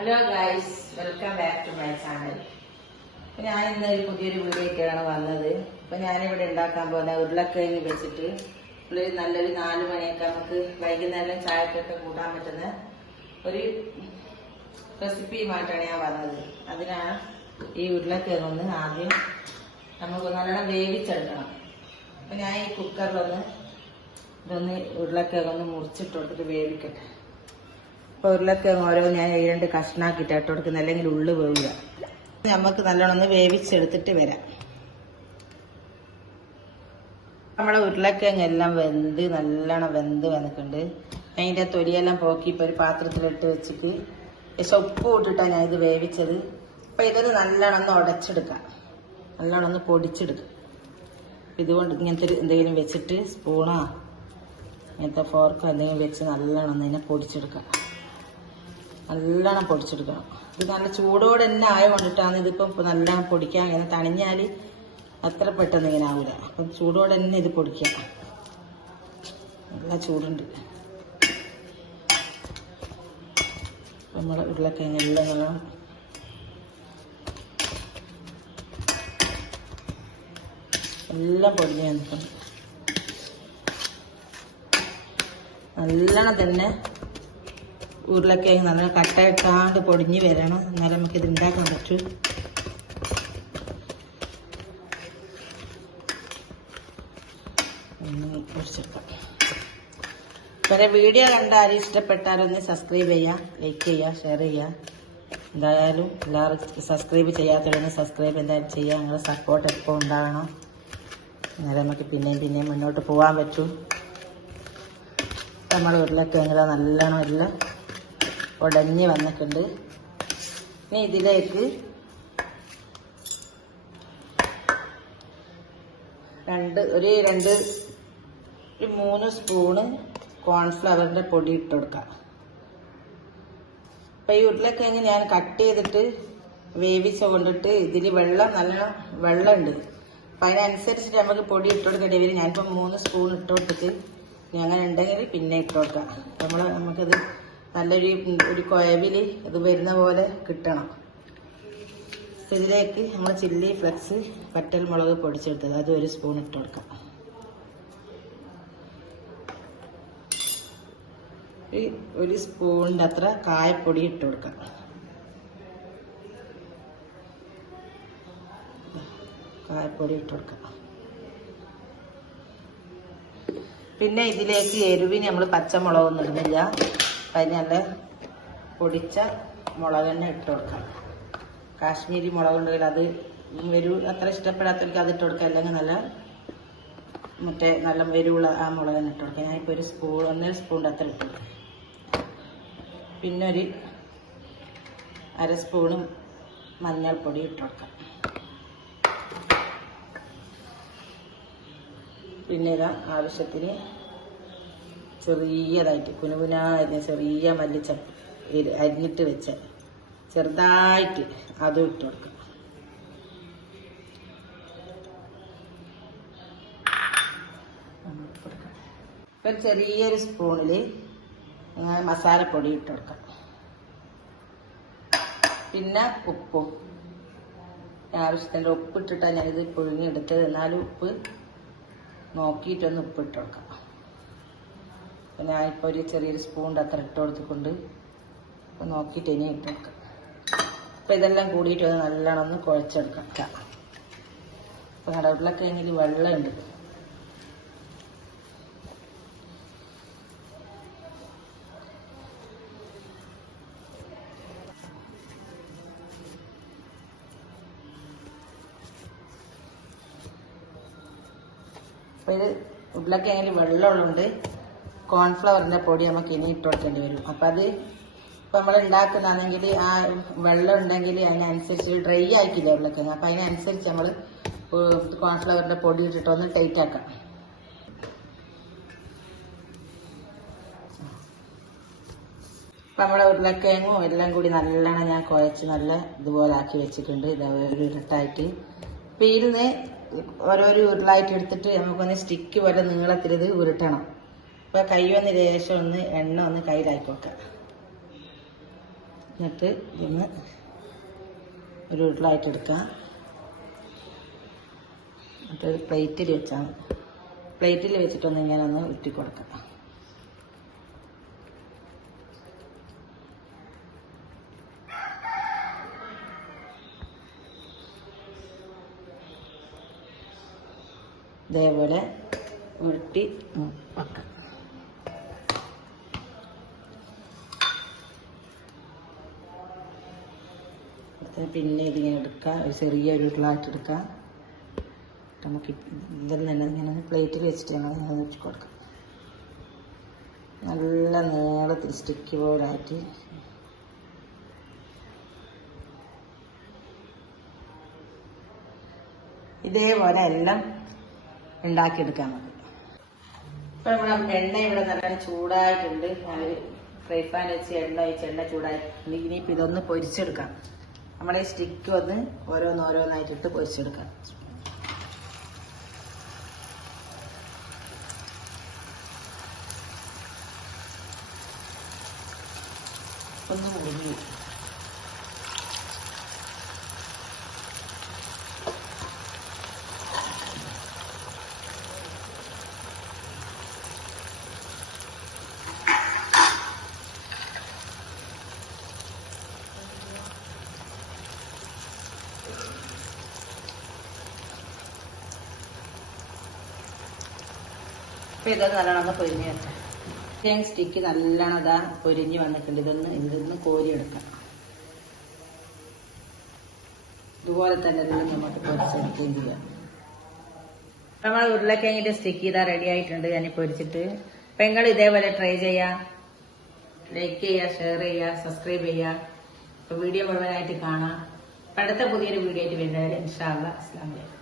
Hello guys, welcome back to my channel. ഞാൻ ഇന്ന് ഒരു പുതിയൊരു വീഡിയോ ആയിട്ടാണ് വന്നത്. അപ്പൊ ഞാനിവിടെ ഉണ്ടാക്കാൻ പോകുന്ന ഉരുളക്കിഴങ്ങ് വെച്ചിട്ട് നല്ലൊരു 4 മണിയൊക്കെ നമുക്ക് വൈകുന്നേരം ചായക്കൊക്കെ കൂട്ടാൻ പറ്റുന്ന ഒരു റെസിപ്പിയുമായിട്ടാണ് ഞാൻ വന്നത്. അതിനാണ് ഈ ഉരുളക്കിഴങ്ങൊന്ന് ആദ്യം നമുക്ക് നല്ലോണം വേവിച്ചെടുക്കണം. അപ്പൊ ഞാൻ ഈ കുക്കറിലൊന്ന് ഇതൊന്ന് ഉരുളക്കിഴങ്ങൊന്ന് മുറിച്ചിട്ട് കൊടുത്തിട്ട് വേവിക്കട്ടെ. അപ്പോൾ ഉരുളക്കിഴങ്ങ് ഓരോ ഞാൻ 2 കഷ്ണാക്കിയിട്ട് ഇട്ട് കൊടുക്കുന്നത്, അല്ലെങ്കിൽ ഉള്ളു വേവില്ല. നമുക്ക് നല്ലോണം ഒന്ന് വേവിച്ചെടുത്തിട്ട് വരാം. നമ്മളെ ഉരുളക്കിഴങ്ങ് എല്ലാം നല്ലോണം വെന്ത് വന്നിട്ടുണ്ട്. അതിൻ്റെ തൊലിയെല്ലാം പോക്കി ഇപ്പോൾ ഒരു പാത്രത്തിലിട്ട് വെച്ചിട്ട് ഉപ്പ് ഇട്ടിട്ടാണ് ഞാൻ ഇത് വേവിച്ചത്. അപ്പം ഇതൊന്ന് നല്ലോണം ഒന്ന് ഉടച്ചെടുക്കാം, നല്ലോണം ഒന്ന് പൊടിച്ചെടുക്കാം. ഇതുകൊണ്ട് ഇങ്ങനത്തെ എന്തെങ്കിലും വെച്ചിട്ട് സ്പൂണോ ഇങ്ങനത്തെ ഫോർക്കോ എന്തെങ്കിലും വെച്ച് നല്ലോണം ഒന്ന് ഇതിനെ പൊടിച്ചെടുക്കാം. നല്ലോണം പൊടിച്ചെടുക്കണം. ഇത് നല്ല ചൂടോടെ തന്നെ ആയതുകൊണ്ടിട്ടാണ് ഇതിപ്പം നല്ലോണം പൊടിക്കാൻ. ഇങ്ങനെ തണിഞ്ഞാൽ അത്ര പെട്ടെന്ന് ഇങ്ങനെ ആവില്ല. അപ്പം ചൂടോടെ തന്നെ ഇത് പൊടിക്കാം. നല്ല ചൂടുണ്ട്. നമ്മുടെ ഉരുളക്കിഴങ്ങെല്ലാം നല്ലോണം എല്ലാം പൊടിഞ്ഞ് വന്നിട്ടുണ്ട്. നല്ലോണം തന്നെ ഉരുളക്കിഴങ്ങ് നല്ല കട്ടയിട്ടാണ്ട് പൊടിഞ്ഞ് വരണം, എന്നാലും നമുക്കിത് ഉണ്ടാക്കാൻ പറ്റൂ. പൊടിച്ചെടുക്കാം. പിന്നെ വീഡിയോ കണ്ടാലും ഇഷ്ടപ്പെട്ടാലൊന്ന് സബ്സ്ക്രൈബ് ചെയ്യുക, ലൈക്ക് ചെയ്യുക, ഷെയർ ചെയ്യുക. എന്തായാലും എല്ലാവരും സബ്സ്ക്രൈബ് ചെയ്യാത്തവരൊന്ന് സബ്സ്ക്രൈബ് എന്തായാലും ചെയ്യുക. നിങ്ങളുടെ സപ്പോർട്ട് എപ്പോൾ ഉണ്ടാകണം, എന്നാലും നമുക്ക് പിന്നെയും മുന്നോട്ട് പോകാൻ പറ്റും. നമ്മൾ ഉരുളക്കിഴങ്ങ് നല്ലോണം എല്ലാം ഉടഞ്ഞ് വന്നിട്ടുണ്ട്. ഇനി ഇതിലേക്ക് 3 സ്പൂണ് കോൺഫ്ലവറിന്റെ പൊടി ഇട്ട് കൊടുക്കാം. അപ്പൊ ഈ ഉരുളക്കിഴങ്ങ് ഞാൻ കട്ട് ചെയ്തിട്ട് വേവിച്ച കൊണ്ടിട്ട് ഇതിൽ നല്ലോണം വെള്ളമുണ്ട്. അപ്പൊ അതിനനുസരിച്ചിട്ട് നമുക്ക് പൊടി ഇട്ട് കൊടുക്കേണ്ടി വരും. ഞാനിപ്പോൾ 3 സ്പൂൺ ഇട്ട് കൊടുത്തിട്ട് അങ്ങനെ ഉണ്ടെങ്കിൽ പിന്നെ ഇട്ട് കൊടുക്കാം. നമുക്കിത് നല്ലൊരു കുഴവില് ഇത് വരുന്ന പോലെ കിട്ടണം. ഇതിലേക്ക് നമ്മൾ ചില്ലി ഫ്ലെക്സ് പറ്റൽ മുളക് പൊടിച്ചെടുത്തത് അത് 1 സ്പൂൺ ഇട്ട് കൊടുക്കാം. ഒരു സ്പൂണിൻ്റെ അത്ര കായപ്പൊടി ഇട്ട് കൊടുക്കാം. കായപ്പൊടി ഇട്ട് കൊടുക്കാം. പിന്നെ ഇതിലേക്ക് എരിവിന് നമ്മൾ പച്ചമുളകൊന്നും ഇടുന്നില്ല. അതിന് നല്ല പൊടിച്ച മുളക് തന്നെ ഇട്ട് കൊടുക്കാം. കാശ്മീരി മുളക് ഉണ്ടെങ്കിൽ അത് അത്ര ഇഷ്ടപ്പെടാത്തവർക്ക് അത് ഇട്ട് കൊടുക്കാം. അല്ലെങ്കിൽ നല്ല എരിവുള്ള ആ മുളക് തന്നെ ഇട്ട് കൊടുക്കാം. ഞാനിപ്പോൾ 1 സ്പൂണിൻ്റെ അത്ര ഇട്ട് കൊടുക്കാം. പിന്നെ 1/2 സ്പൂണ് മഞ്ഞൾപ്പൊടി ഇട്ട് കൊടുക്കാം. പിന്നെ ഇതാ ആവശ്യത്തിന് ചെറിയതായിട്ട് കുനുകുനായിരുന്ന ചെറിയ മല്ലിച്ചപ്പ് അരിഞ്ഞിട്ട് വെച്ച ചെറുതായിട്ട് അതും ഇട്ട് കൊടുക്കാം. ഇപ്പം ചെറിയൊരു സ്പൂണിൽ മസാലപ്പൊടി ഇട്ട് കൊടുക്കാം. പിന്നെ ഉപ്പും ആവശ്യത്തിൻ്റെ ഉപ്പിട്ടിട്ടാണ് ഞാനിത് പുഴുങ്ങിയെടുത്തത്. എന്നാലും ഉപ്പ് നോക്കിയിട്ടൊന്ന് ഉപ്പിട്ട് കൊടുക്കാം. അപ്പം ഞാനിപ്പോൾ ഒരു ചെറിയൊരു സ്പൂണിൻ്റെ അത്ര ഇട്ട് കൊടുത്തുകൊണ്ട് നോക്കിയിട്ട് ഇനി ഇട്ട് കൊടുക്കാം. അപ്പം ഇതെല്ലാം കൂടിയിട്ട് ഒന്ന് നല്ലോണം ഒന്ന് കുഴച്ചെടുക്കാം. അപ്പം നമ്മുടെ ഉരുളക്കിഴങ്ങിൽ വെള്ളമുണ്ട്. അപ്പോൾ ഇത് ഉരുളക്കിഴങ്ങിൽ വെള്ളമുള്ളതുകൊണ്ട് കോൺഫ്ലവറിൻ്റെ പൊടി നമുക്ക് ഇനി ഇട്ട് കൊടുക്കേണ്ടി വരും. അപ്പം അത് ഇപ്പം നമ്മൾ ഉണ്ടാക്കുന്നതാണെങ്കിൽ ആ വെള്ളം ഉണ്ടെങ്കിൽ അതിനനുസരിച്ച് ഡ്രൈ ആക്കില്ല ഉരുളക്കിഴങ്ങ്. അപ്പം അതിനനുസരിച്ച് നമ്മൾ കോൺഫ്ലവറിൻ്റെ പൊടി ഇട്ടിട്ട് ഒന്ന് ടൈറ്റ് ആക്കാം. അപ്പം നമ്മുടെ ഉരുളക്കിഴങ്ങും എല്ലാം കൂടി നല്ലോണം ഞാൻ കുഴച്ച് നല്ല ഇതുപോലെ ആക്കി വെച്ചിട്ടുണ്ട്. ഇത് ഒരു ഇരട്ടായിട്ട്. അപ്പം ഇരുന്ന് ഓരോരോ ഉരുളായിട്ട് എടുത്തിട്ട് നമുക്കൊന്ന് സ്റ്റിക്ക് പോലെ നീളത്തിൽ ഇത് ഉരുട്ടണം. അപ്പോൾ കൈ വന്ന് ലേശം ഒന്ന് എണ്ണ ഒന്ന് കയ്യിലാക്കി വെക്കാം. എന്നിട്ട് ഇന്ന് ഒരു ഉരുളായിട്ട് എടുക്കാം. എന്നിട്ട് പ്ലേറ്റിൽ വെച്ചാൽ പ്ലേറ്റിൽ വെച്ചിട്ടൊന്ന് ഇങ്ങനെ ഒന്ന് ഉരുട്ടി കൊടുക്കാം. ഇതേപോലെ ഉരുട്ടി വെക്കാം. പിന്നെ ഇതിങ്ങനെ എടുക്കുക, ഒരു ചെറിയൊരു ഉരുളായിട്ട് എടുക്കുക. നമുക്ക് ഇതെല്ലാം തന്നെ ഇങ്ങനെ പ്ലേറ്റിൽ വെച്ചിട്ട് ഇങ്ങനെ വെച്ച് കൊടുക്കാം. നല്ല നീളത്തിൽ സ്റ്റിക്ക് പോലായിട്ട് ഇതേപോലെ എല്ലാം ഉണ്ടാക്കിയെടുക്കാൻ മതി. ഇപ്പം ഇവിടെ എണ്ണ ഇവിടെ നല്ല ചൂടായിട്ടുണ്ട്. ഞാൻ ഫ്രൈ പാൻ വെച്ച് എണ്ണ ഒഴിച്ച് എണ്ണ ചൂടായിട്ടുണ്ട്. ഇനിയിപ്പോൾ ഇതൊന്ന് പൊരിച്ചെടുക്കാം. നമ്മളെ സ്റ്റിക്ക് ഒന്ന് ഓരോന്നോരോന്നായിട്ടിട്ട് പൊരിച്ചെടുക്കാം. ഒന്ന് മുറിഞ്ഞു അപ്പോൾ ഇതൊന്ന് നല്ലോണം പൊരിഞ്ഞ് വെക്കാം. തേങ്ങ സ്റ്റിക്ക് നല്ലോണം അതാ പൊരിഞ്ഞ് വന്നിട്ടുണ്ട്. ഇതൊന്ന് കോരിയെടുക്കാം. ഇതുപോലെ തന്നെ എല്ലാം നമുക്ക് പൊരിച്ചെടുക്കുകയും ചെയ്യാം. നമ്മൾ ഉരുളക്കിഴങ്ങിന്റെ സ്റ്റിക്ക് ഇതാ റെഡി ആയിട്ടുണ്ട്. ഞാൻ പൊരിച്ചിട്ട്. അപ്പം നിങ്ങൾ ഇതേപോലെ ട്രൈ ചെയ്യാം. ലൈക്ക് ചെയ്യുക, ഷെയർ ചെയ്യുക, സബ്സ്ക്രൈബ് ചെയ്യുക. അപ്പോൾ വീഡിയോ മുഴുവനായിട്ട് കാണാം. അടുത്ത പുതിയൊരു വീഡിയോ ആയിട്ട് വരുന്നവരെ ഇൻഷാ അല്ലാഹ്. അസ്സലാമു അലൈക്കും.